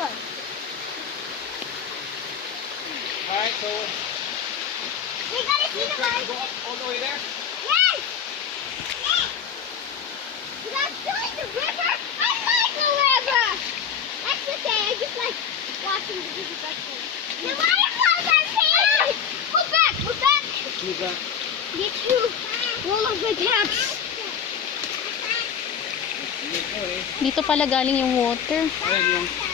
one. Alright, so We gotta see you the try to light. go up all the way there? Yes! Yes! You guys like the river? I like the river! That's okay, I just like watching the river go through. The waterfalls are here! Go back, go back! Move back. Get you all of the taps. Dito pala galing yung water. Ayan yung